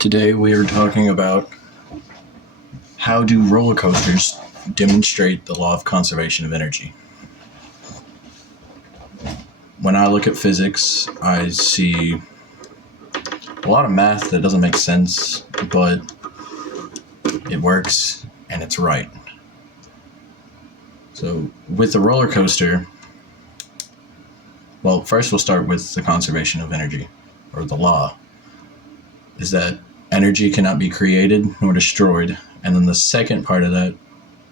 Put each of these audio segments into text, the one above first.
Today we are talking about how do roller coasters demonstrate the law of conservation of energy. When I look at physics, I see a lot of math that doesn't make sense, but it works and it's right. So with the roller coaster, well, first we'll start with the conservation of energy, or the law, is that energy cannot be created nor destroyed. And then the second part of that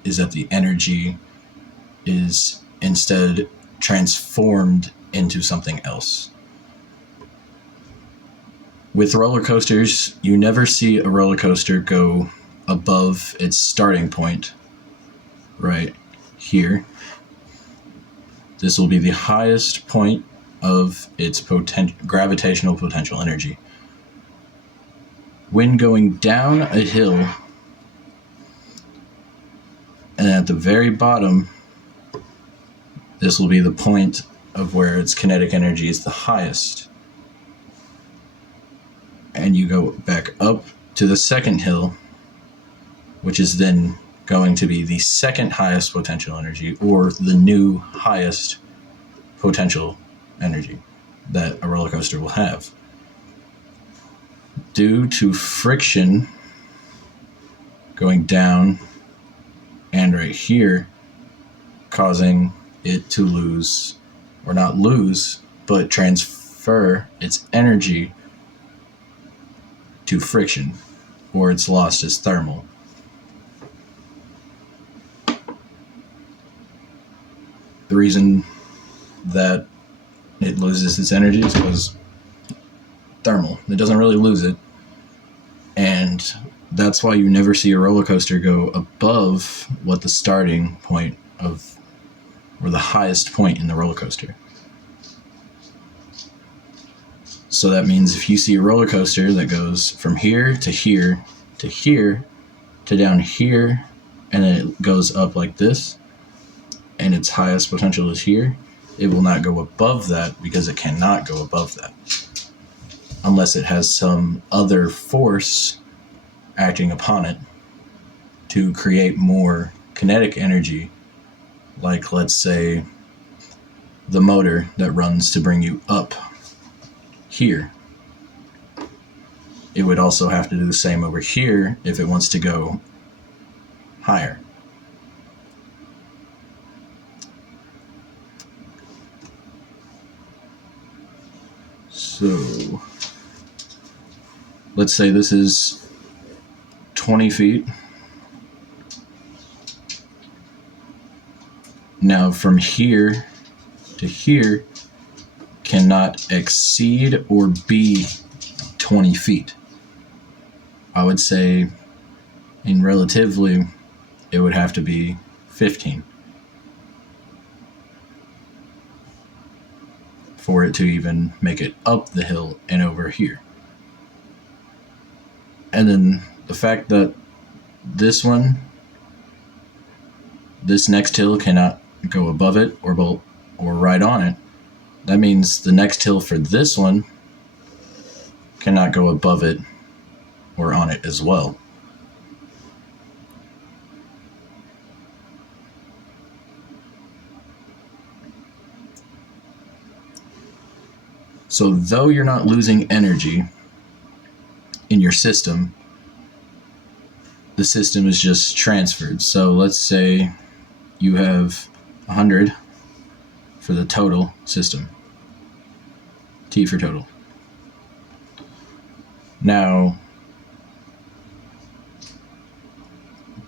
is that the energy is instead transformed into something else. With roller coasters, you never see a roller coaster go above its starting point right here. This will be the highest point of its gravitational potential energy. When going down a hill, and at the very bottom, this will be the point of where its kinetic energy is the highest. And you go back up to the second hill, which is then going to be the second highest potential energy, or the new highest potential energy that a roller coaster will have. Due to friction going down and right here, causing it to lose, or not lose, but transfer its energy to friction, or it's lost as thermal. The reason that it loses its energy is because thermal. It doesn't really lose it. And that's why you never see a roller coaster go above what the starting point of, or the highest point in the roller coaster. So that means if you see a roller coaster that goes from here to here to here to down here, and then it goes up like this, and its highest potential is here, it will not go above that, because it cannot go above that unless it has some other force acting upon it to create more kinetic energy, like, let's say, the motor that runs to bring you up here. It would also have to do the same over here if it wants to go higher. So let's say this is 20 feet. Now from here to here cannot exceed or be 20 feet. I would say in relatively it would have to be 15 for it to even make it up the hill and over here. And then the fact that this next hill cannot go above it or right on it, that means the next hill for this one cannot go above it or on it as well. So though you're not losing energy in your system, the system is just transferred. So let's say you have 100 for the total system, T for total. Now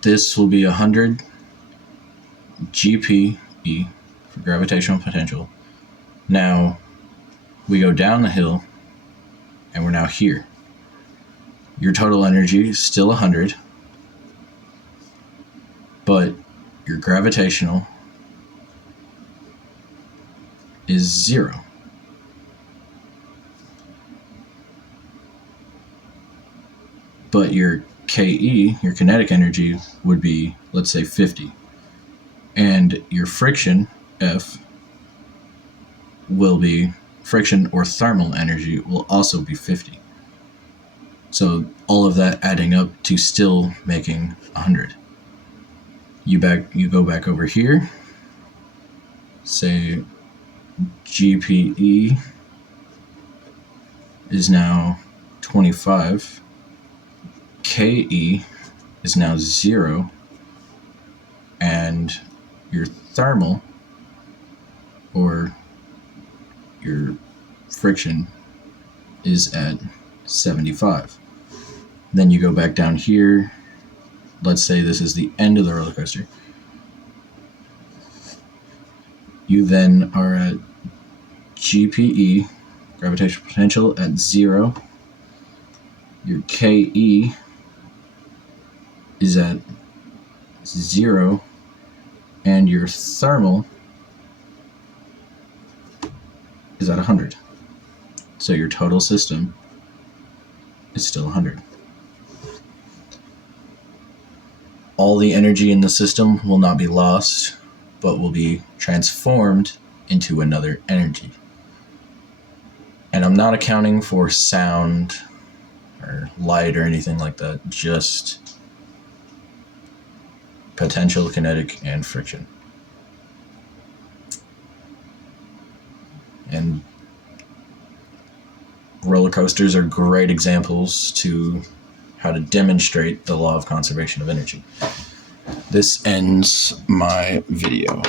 this will be 100 GPE for gravitational potential. Now we go down the hill and we're now here. Your total energy is still 100, but your gravitational is 0. But your KE, your kinetic energy, would be, let's say, 50. And your friction, F, will be, friction or thermal energy will also be 50. So all of that adding up to still making 100. You go back over here, say GPE is now 25, KE is now 0, and your thermal, or your friction, is at 75. Then you go back down here. Let's say this is the end of the roller coaster. You then are at GPE, gravitational potential, at 0. Your KE is at 0, and your thermal is at 100. So your total system is still 100. All the energy in the system will not be lost, but will be transformed into another energy. And I'm not accounting for sound or light or anything like that, just potential, kinetic, and friction. And roller coasters are great examples to how to demonstrate the law of conservation of energy. This ends my video.